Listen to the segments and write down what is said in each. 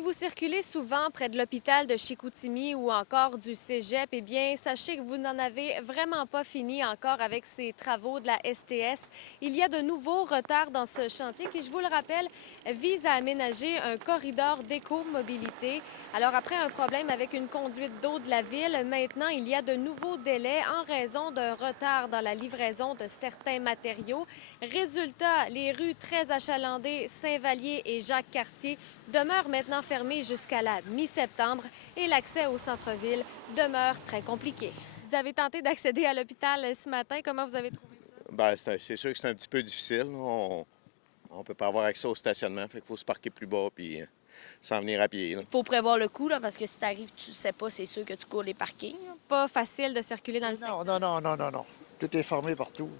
Si vous circulez souvent près de l'hôpital de Chicoutimi ou encore du Cégep, eh bien, sachez que vous n'en avez vraiment pas fini encore avec ces travaux de la STS. Il y a de nouveaux retards dans ce chantier qui, je vous le rappelle, vise à aménager un corridor d'éco-mobilité. Alors, après un problème avec une conduite d'eau de la ville, maintenant, il y a de nouveaux délais en raison d'un retard dans la livraison de certains matériaux. Résultat, les rues très achalandées Saint-Vallier et Jacques-Cartier demeurent maintenant fermées jusqu'à la mi-septembre et l'accès au centre-ville demeure très compliqué. Vous avez tenté d'accéder à l'hôpital ce matin. Comment vous avez trouvé ça? Ben, c'est sûr que c'est un petit peu difficile. On peut pas avoir accès au stationnement, fait qu'il faut se parquer plus bas puis s'en venir à pied. Là. Il faut prévoir le coup, là, parce que si tu arrives, tu sais pas, c'est sûr que tu cours les parkings. Pas facile de circuler dans le secteur. Non. Tout est formé partout.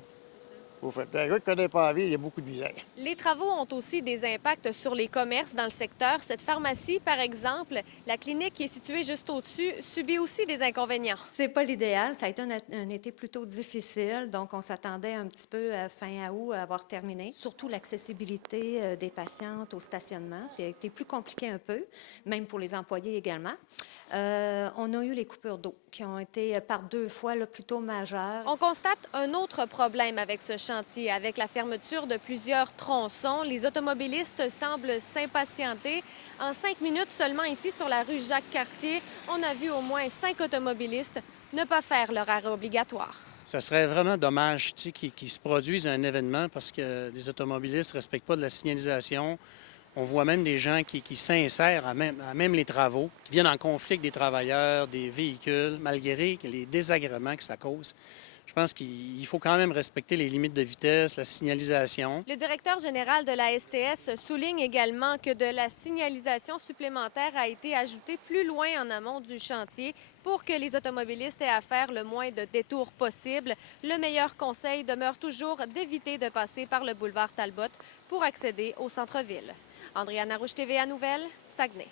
Vous faites bien. Un gars qui ne connaît pas la ville, il y a beaucoup de misère. Les travaux ont aussi des impacts sur les commerces dans le secteur. Cette pharmacie, par exemple, la clinique qui est située juste au-dessus, subit aussi des inconvénients. C'est pas l'idéal. Ça a été un été plutôt difficile, donc on s'attendait un petit peu à fin août à avoir terminé. Surtout l'accessibilité des patientes au stationnement. Ça a été plus compliqué un peu, même pour les employés également. On a eu les coupures d'eau qui ont été par deux fois là, plutôt majeures. On constate un autre problème avec ce chantier. Avec la fermeture de plusieurs tronçons, les automobilistes semblent s'impatienter. En 5 minutes seulement ici sur la rue Jacques-Cartier, on a vu au moins 5 automobilistes ne pas faire leur arrêt obligatoire. Ça serait vraiment dommage qu'il se produise un événement parce que les automobilistes ne respectent pas de la signalisation. On voit même des gens qui s'insèrent à même les travaux, qui viennent en conflit avec des travailleurs, des véhicules, malgré les désagréments que ça cause. Je pense qu'il faut quand même respecter les limites de vitesse, la signalisation. Le directeur général de la STS souligne également que de la signalisation supplémentaire a été ajoutée plus loin en amont du chantier pour que les automobilistes aient à faire le moins de détours possible. Le meilleur conseil demeure toujours d'éviter de passer par le boulevard Talbot pour accéder au centre-ville. Andréana Rouge TVA Nouvelles, Saguenay.